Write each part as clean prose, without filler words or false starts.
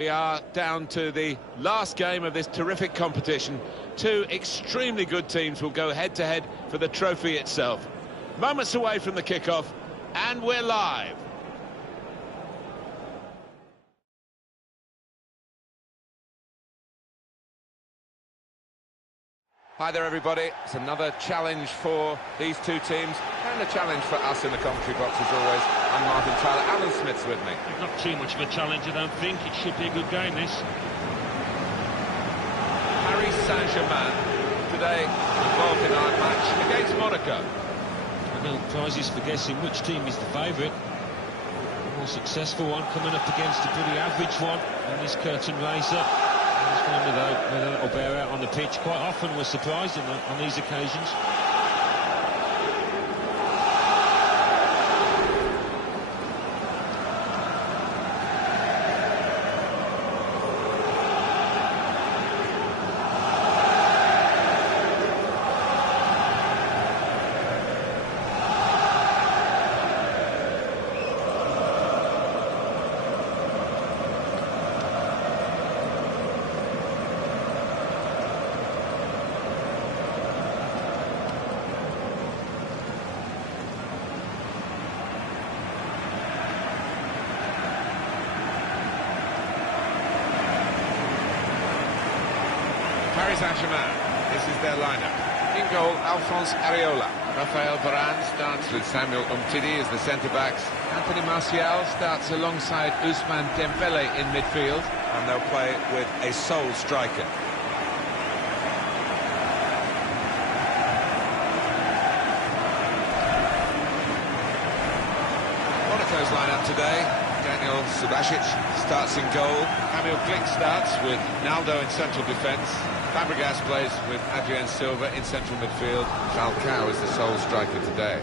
We are down to the last game of this terrific competition. Two extremely good teams will go head-to-head for the trophy itself. Moments away from the kickoff, and we're live. Hi there, everybody. It's another challenge for these two teams, and a challenge for us in the commentary box as always. I'm Martin Tyler. Alan Smith's with me. Not too much of a challenge, I don't think. It should be a good game, this. Paris Saint-Germain today involved in our match against Monaco. No prizes for guessing which team is the favourite. The more successful one coming up against a pretty average one in this curtain raiser. It's one with a little bear out on the pitch. Quite often we're surprised on these occasions. Paris Saint-Germain, this is their lineup. In goal, Alphonse Areola. Raphael Varane starts with Samuel Umtiti as the centre-backs. Anthony Martial starts alongside Ousmane Dembele in midfield. And they'll play with a sole striker. Monaco's lineup today. Daniel Subasic starts in goal. Kamil Glik starts with Naldo in central defence. Fabregas plays with Adrien Silva in central midfield. Falcao is the sole striker today.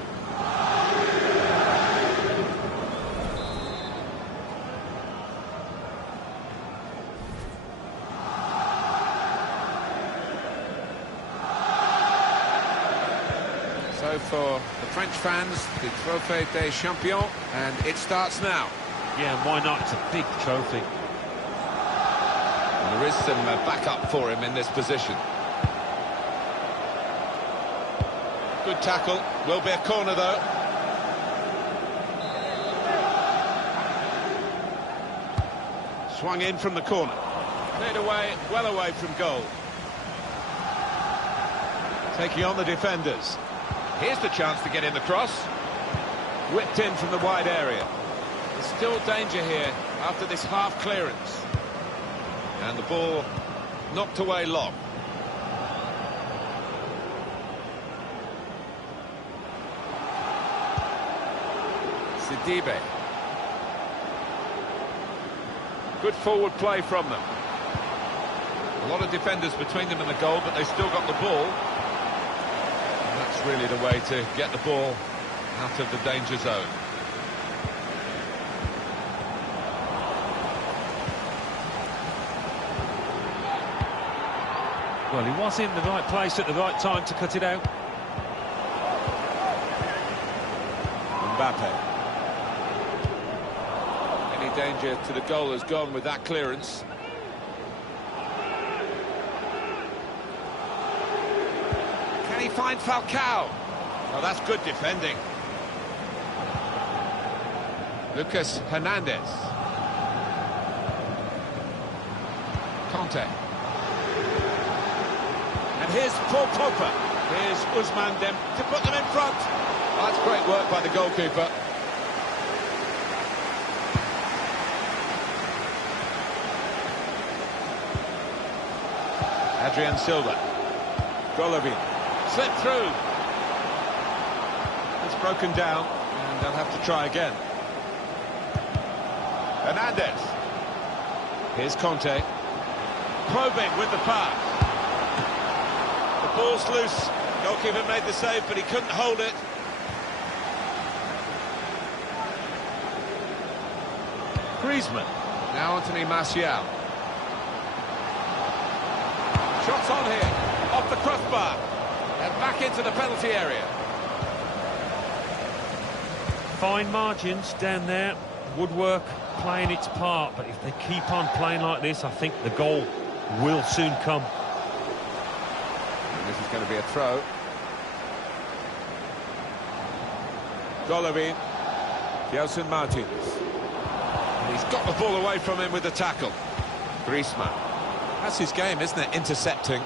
So for the French fans, the Trophée des Champions, and it starts now. Yeah, why not? It's a big trophy. And there is some backup for him in this position. Good tackle. Will be a corner, though. Swung in from the corner. Cleared away, well away from goal. Taking on the defenders. Here's the chance to get in the cross. Whipped in from the wide area. There's still danger here after this half clearance. And the ball knocked away long. Sidibe. Good forward play from them. A lot of defenders between them and the goal, but they still got the ball. And that's really the way to get the ball out of the danger zone. Well, he was in the right place at the right time to cut it out. Mbappe. Any danger to the goal has gone with that clearance. Can he find Falcao? Oh, that's good defending. Lucas Hernandez. Conte. And here's Paul Pogba. Here's Ousmane Dembele to put them in front. Oh, that's great work by the goalkeeper. Adrien Silva. Golovin. Slipped through. It's broken down, and they'll have to try again. Hernandez. Here's Conte. Probing with the pass. The ball's loose. Goalkeeper made the save, but he couldn't hold it. Griezmann. Now Anthony Martial. Shots on here. Off the crossbar. And back into the penalty area. Fine margins down there. Woodwork playing its part, but if they keep on playing like this, I think the goal will soon come. And this is going to be a throw. Golovin, Gelson Martins. And he's got the ball away from him with the tackle. Griezmann. That's his game, isn't it? Intercepting.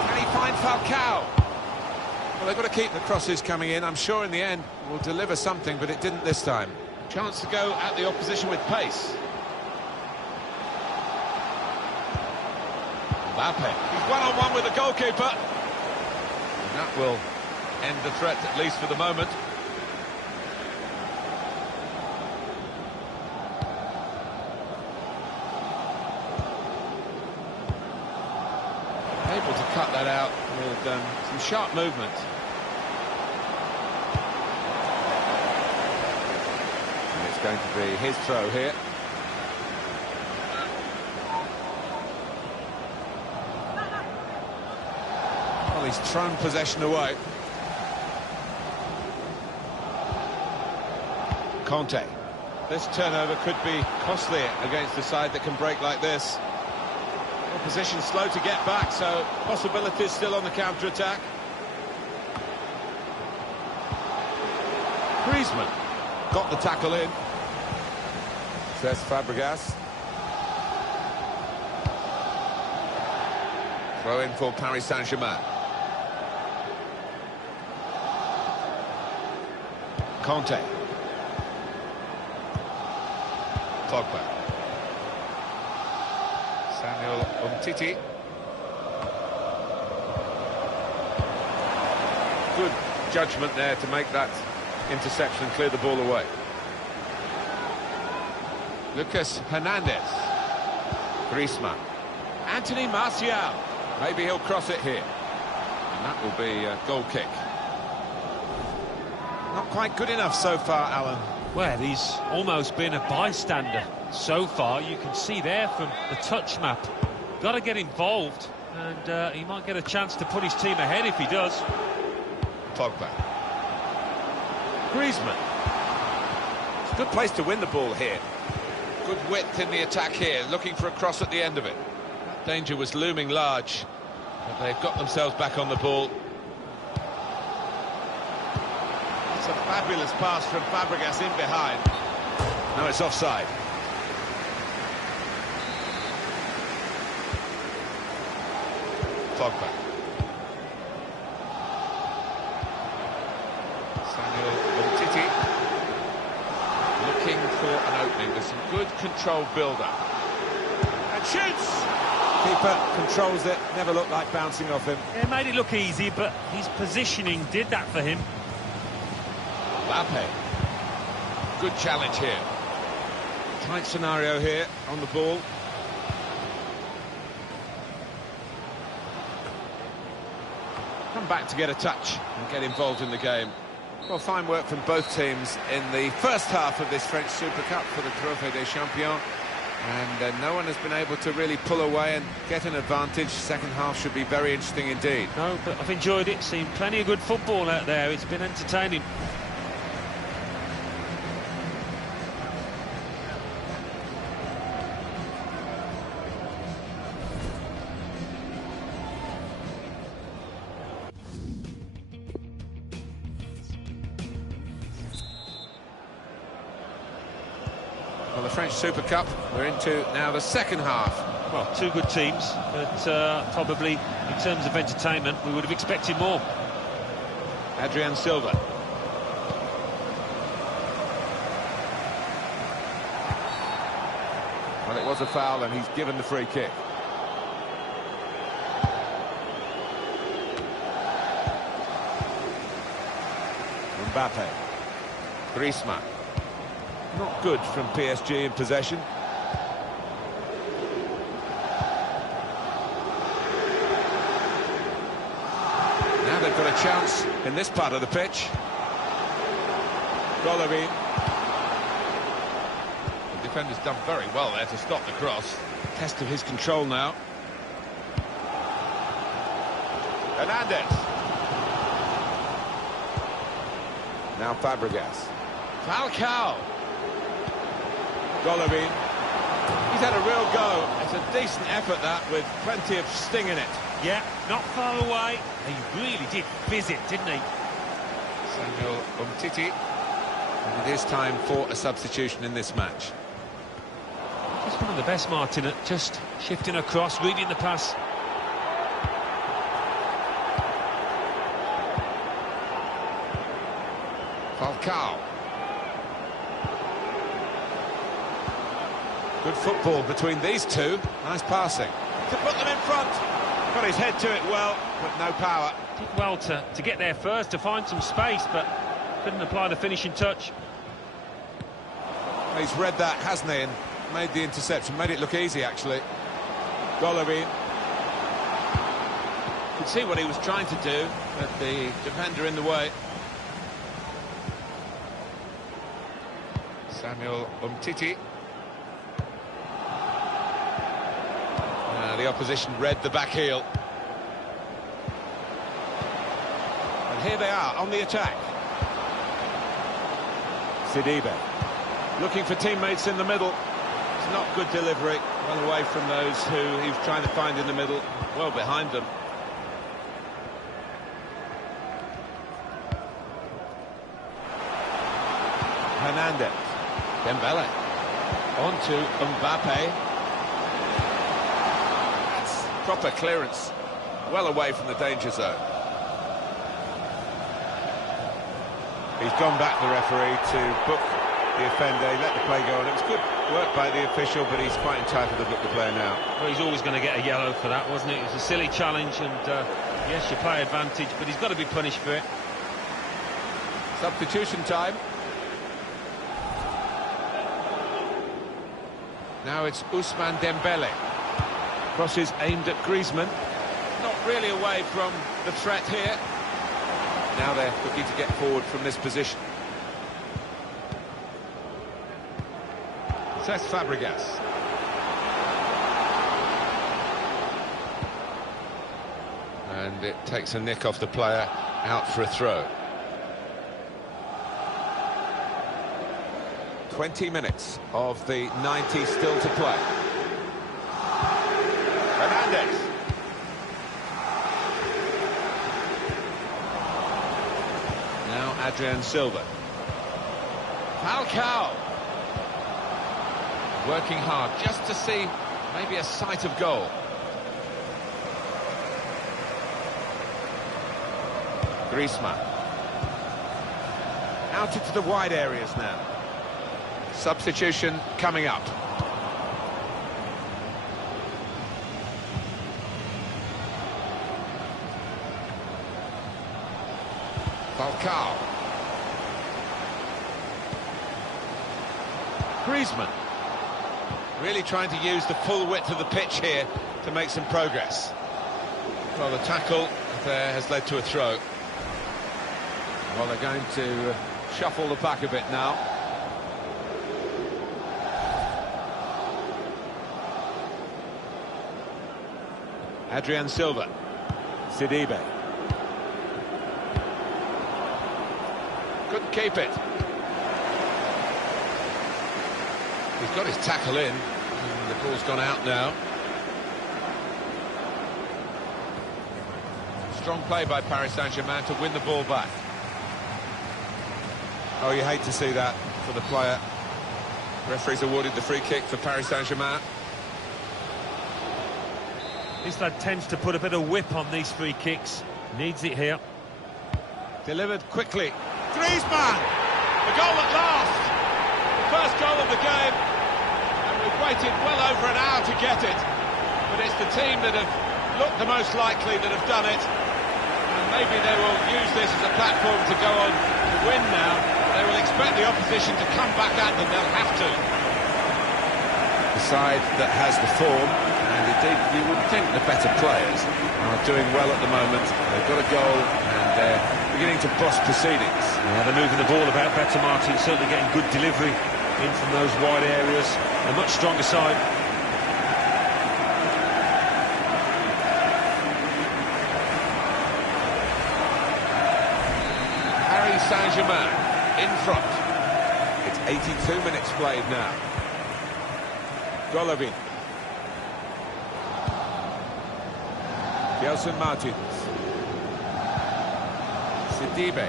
Can he find Falcao? Well, they've got to keep the crosses coming in. I'm sure in the end will deliver something, but it didn't this time. Chance to go at the opposition with pace. Mbappe. He's one-on-one with the goalkeeper. And that will end the threat, at least for the moment. Able to cut that out with some sharp movement. And it's going to be his throw here. Well, he's thrown possession away. Conte. This turnover could be costly against a side that can break like this. Opposition slow to get back, so possibilities still on the counter-attack. Griezmann got the tackle in. Says Fabregas. Throw in for Paris Saint-Germain. Conte. Pogba. Samuel Umtiti. Good judgment there to make that interception and clear the ball away. Lucas Hernandez. Griezmann. Anthony Martial. Maybe he'll cross it here. And that will be a goal kick. Not quite good enough so far, Alan. Well, he's almost been a bystander so far. You can see there from the touch map. Got to get involved, and he might get a chance to put his team ahead if he does. Pogba. Griezmann. It's a good place to win the ball here. Good width in the attack here, looking for a cross at the end of it. That danger was looming large, but they've got themselves back on the ball. It's a fabulous pass from Fabregas in behind. No, it's offside. Pogba. Samuel Umtiti. Looking for an opening with some good controlled build-up. And shoots! Keeper controls it, never looked like bouncing off him. It made it look easy, but his positioning did that for him. Mbappe. Good challenge here. Tight scenario here on the ball. Come back to get a touch and get involved in the game. Well, fine work from both teams in the first half of this French Super Cup for the Trophée des Champions. And no one has been able to really pull away and get an advantage. Second half should be very interesting indeed. No, but I've enjoyed it. Seen plenty of good football out there. It's been entertaining. Well, the French Super Cup, we're into now the second half. Well, two good teams, but probably in terms of entertainment, we would have expected more. Adrian Silva. Well, it was a foul and he's given the free kick. Mbappe. Griezmann. Not good from PSG in possession. Now they've got a chance in this part of the pitch. Golovin. The defender's done very well there to stop the cross. Test of his control now. Hernandez. Now Fabregas. Falcao. Golovin. He's had a real go. It's a decent effort, that, with plenty of sting in it. Yeah, not far away. He really did fizz it, didn't he? Samuel Umtiti. And it is time for a substitution in this match. Just one of the best, Martin, at just shifting across, reading the pass. Falcao. Good football between these two. Nice passing. To put them in front. Got his head to it well, but no power. Did well to get there first, to find some space, but couldn't apply the finishing touch. He's read that, hasn't he, and made the interception. Made it look easy, actually. Golovin. Could see what he was trying to do, but the defender in the way. Samuel Umtiti. The opposition read the back heel. And here they are on the attack. Sidibe. Looking for teammates in the middle. It's not good delivery. Well away from those who he was trying to find in the middle. Well behind them. Hernandez. Dembele. On to Mbappe. That's proper clearance. Well away from the danger zone. He's gone back, the referee, to book the offender. He let the play go on. It was good work by the official, but he's quite entitled to book the player now. Well, he's always going to get a yellow for that, wasn't it? It was a silly challenge, and yes, you play advantage, but he's got to be punished for it. Substitution time. Now it's Ousmane Dembele. Crosses aimed at Griezmann. Not really away from the threat here. Now they're looking to get forward from this position. Cesc Fabregas. And it takes a nick off the player, out for a throw. 20 minutes of the 90 still to play. Hernandez. Now Adrian Silva. Falcao. Working hard just to see maybe a sight of goal. Griezmann. Out into the wide areas now. Substitution coming up. Falcao. Griezmann. Really trying to use the full width of the pitch here to make some progress. Well, the tackle there has led to a throw. Well, they're going to shuffle the pack a bit now. Adrian Silva. Sidibe. Couldn't keep it. He's got his tackle in, and the ball's gone out now. Strong play by Paris Saint-Germain to win the ball back. Oh, you hate to see that for the player. Referee's awarded the free kick for Paris Saint-Germain. This lad tends to put a bit of whip on these free kicks. Needs it here. Delivered quickly. Griezmann! The goal at last! The first goal of the game. And we've waited well over an hour to get it. But it's the team that have looked the most likely that have done it. And maybe they will use this as a platform to go on to win now. They will expect the opposition to come back at them. They'll have to. The side that has the form, and indeed you would think the better players, are doing well at the moment. They've got a goal and they're beginning to boss proceedings. Yeah, they're moving the ball about better, Martin. Certainly getting good delivery in from those wide areas. A much stronger side. Paris Saint-Germain in front. 82 minutes played now. Golovin. Gelson Martins. Sidibe.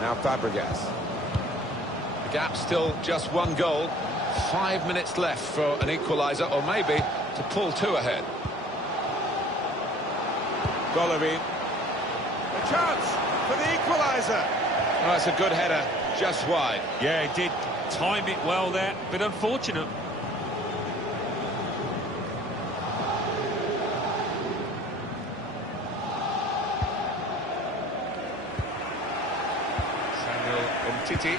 Now Fabregas. The gap still just one goal. 5 minutes left for an equaliser, or maybe to pull two ahead. Golovin. A chance for the equaliser. Oh, that's a good header, just wide. Yeah, he did time it well there, but unfortunate. Samuel Umtiti.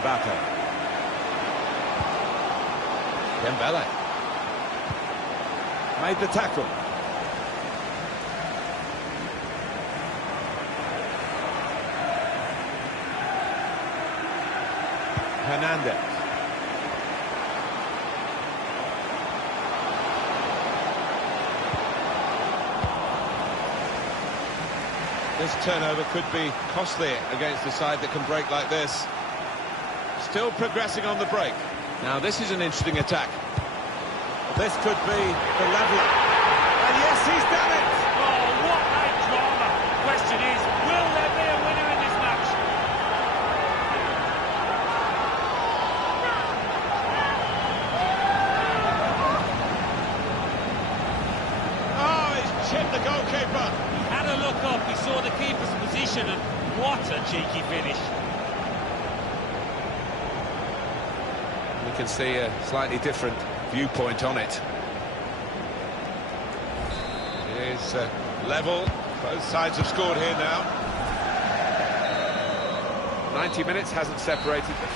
Mbappe. Dembele. Made the tackle. Hernandez. This turnover could be costly against a side that can break like this. Still progressing on the break. Now this is an interesting attack. This could be the leveller. And yes, he's done it! Oh, what a drama! Question is, will there be a winner in this match? Oh, he's chipped the goalkeeper. He had a look up, he saw the keeper's position, and what a cheeky finish. We can see a slightly different viewpoint on it. It is level. Both sides have scored here now. 90 minutes hasn't separated them.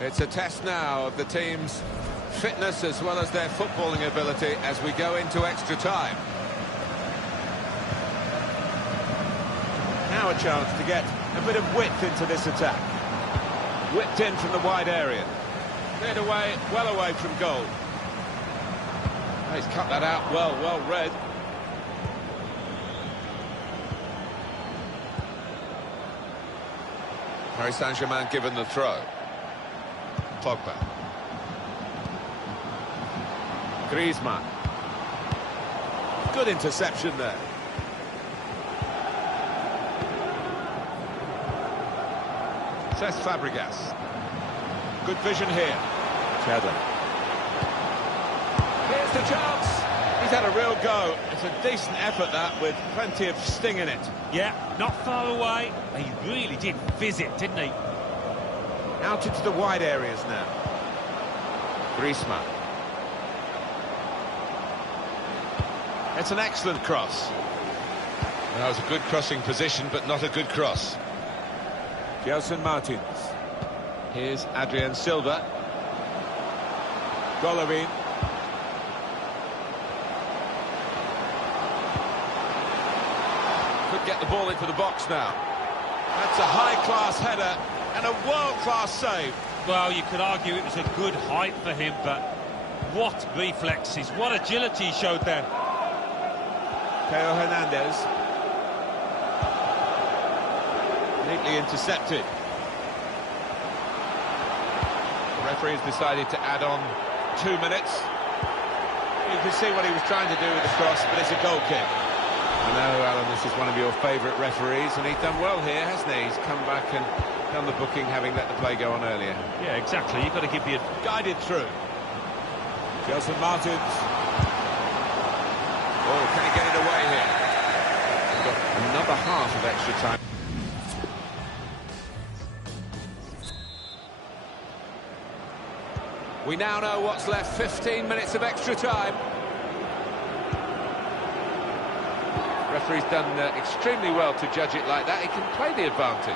It's a test now of the team's fitness as well as their footballing ability as we go into extra time. Now a chance to get a bit of width into this attack. Whipped in from the wide area. Cleared away, well away from goal. Oh, he's cut that out well read. Paris Saint-Germain given the throw. Pogba. Griezmann. Good interception there. Cesc Fabregas. Good vision here. Chadley. Here's the chance. He's had a real go. It's a decent effort, that, with plenty of sting in it. Yeah, not far away. He really did fizz it, didn't he? Out into the wide areas now. Griezmann. It's an excellent cross. That was a good crossing position, but not a good cross. Gelson Martins. Here's Adrien Silva. Golovin. Could get the ball into the box now. That's a high-class header and a world-class save. Well, you could argue it was a good height for him, but what reflexes, what agility he showed there. Theo Hernandez. Neatly intercepted. The referee has decided to add on 2 minutes. You can see what he was trying to do with the cross, but it's a goal kick. I know, Alan, this is one of your favourite referees, and he's done well here, hasn't he? He's come back and done the booking, having let the play go on earlier. Yeah, exactly. You've got to give you Guided through. Gelson Martins. Oh, can he get it away here? We've got another half of extra time. We now know what's left, 15 minutes of extra time. Referee's done extremely well to judge it like that. He can play the advantage.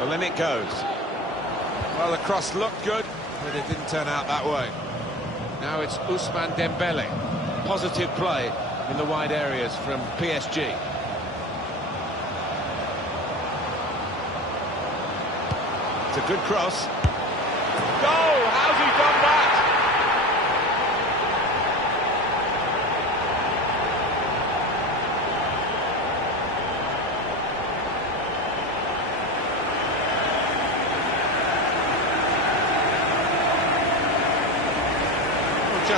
Well, in it goes. Well, the cross looked good, but it didn't turn out that way. Now it's Ousmane Dembele. Positive play in the wide areas from PSG. It's a good cross. Goal! How's he done that?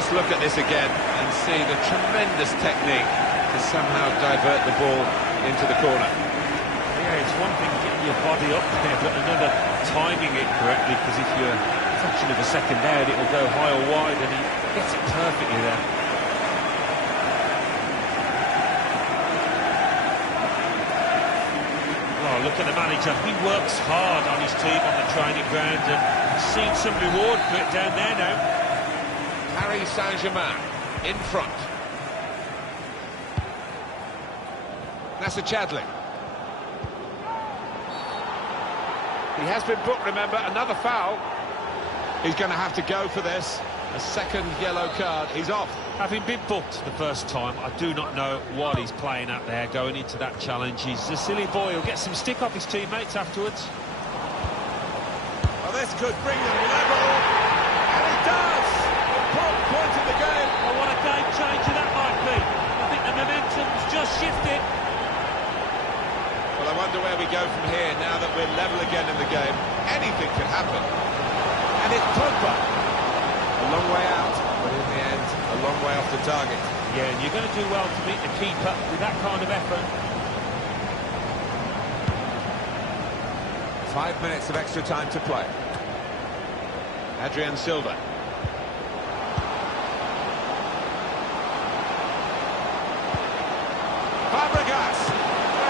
just look at this again and see the tremendous technique to somehow divert the ball into the corner. Yeah, it's one thing getting your body up there, but another timing it correctly, because if you're a fraction of a second there, it'll go high or wide, and he gets it perfectly there. Oh, look at the manager. He works hard on his team on the training ground, and he's seen some reward for it down there now. Paris Saint-Germain in front. Nasser Chadli. He has been booked, remember, another foul. He's going to have to go for this. A second yellow card, he's off. Having been booked the first time, I do not know what he's playing at there going into that challenge. He's a silly boy. He'll get some stick off his teammates afterwards. Well, this could bring them level, and it does! Important point in the game. Oh, what a game changer that might be. I think the momentum's just shifted. Well, I wonder where we go from here now that we're level again in the game. Anything could happen. And it's Pogba. A long way out, but in the end, a long way off the target. Yeah, and you're going to do well to beat the keeper with that kind of effort. 5 minutes of extra time to play. Adrian Silva. Fabregas.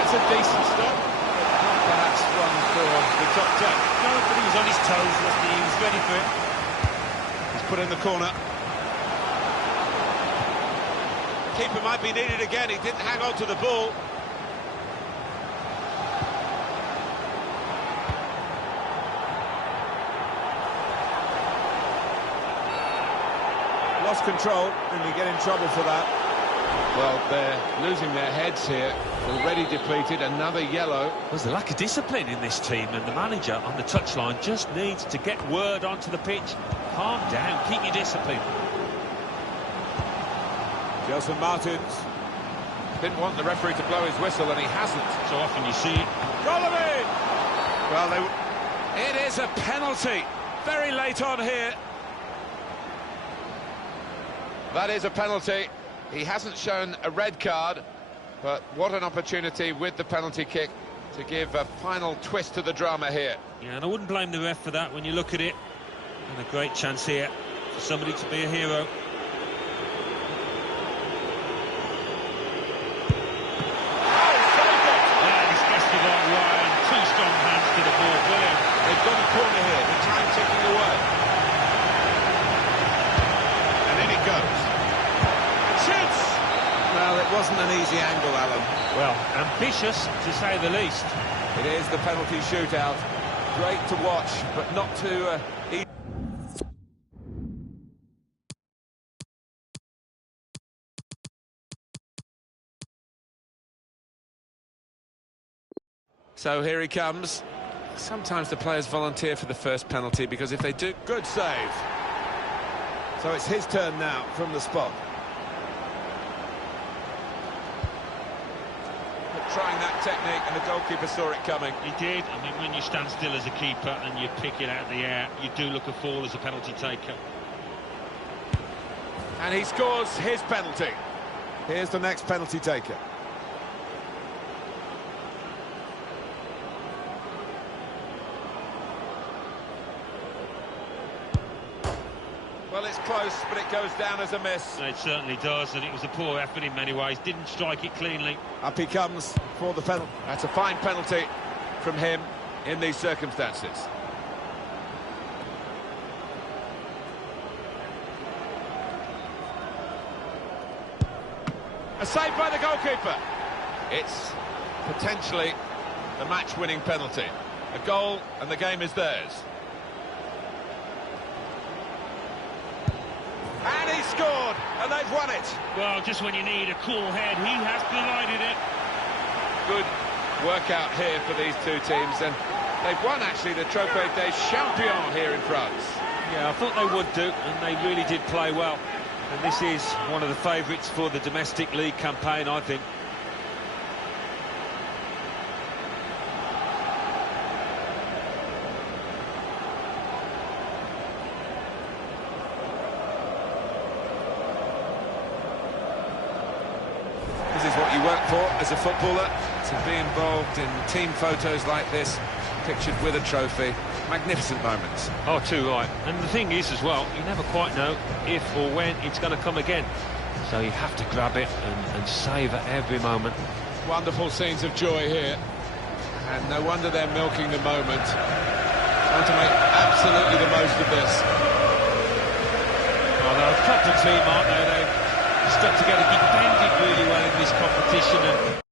That's a decent stop. Not perhaps one for the top 10. No, but he was on his toes, wasn't he? He was ready for it. He's put in the corner. Keeper might be needed again. He didn't hang on to the ball. Lost control, and you get in trouble for that. Well, they're losing their heads here. Already depleted, another yellow. There's a lack of discipline in this team, and the manager on the touchline just needs to get word onto the pitch. Calm down, keep your discipline. Gelson Martins didn't want the referee to blow his whistle, and he hasn't. So often you see it. Golovin! Well, it is a penalty. Very late on here. That is a penalty. He hasn't shown a red card, but what an opportunity with the penalty kick to give a final twist to the drama here. Yeah, and I wouldn't blame the ref for that when you look at it. And a great chance here for somebody to be a hero. They've got a corner here, the time ticking away. And in it goes. And shoots! Well, it wasn't an easy angle, Alan. Well, ambitious, to say the least. It is the penalty shootout. Great to watch, but not too easy. So here he comes. Sometimes the players volunteer for the first penalty because if they do... Good save. So it's his turn now from the spot. Trying that technique, and the goalkeeper saw it coming. He did. I mean, when you stand still as a keeper and you pick it out of the air, you do look a fool as a penalty taker. And he scores his penalty. Here's the next penalty taker. Well, it's close, but it goes down as a miss. It certainly does, and it was a poor effort in many ways. Didn't strike it cleanly. Up he comes for the penalty. That's a fine penalty from him in these circumstances. A save by the goalkeeper. It's potentially the match-winning penalty. A goal, and the game is theirs. And he scored, and they've won it. Well, just when you need a cool head, he has provided it. Good workout here for these two teams, and they've won, actually, the Trophée des Champions here in France. Yeah, I thought they would do, and they really did play well. And this is one of the favourites for the domestic league campaign, I think. you work for as a footballer, to be involved in team photos like this, pictured with a trophy. Magnificent moments. Oh, too right. And the thing is as well, you never quite know if or when it's going to come again. So you have to grab it and savour every moment. Wonderful scenes of joy here. And no wonder they're milking the moment. Trying to make absolutely the most of this. Well, they're a proper team, aren't they? They've stuck together, defended really well in this competition. And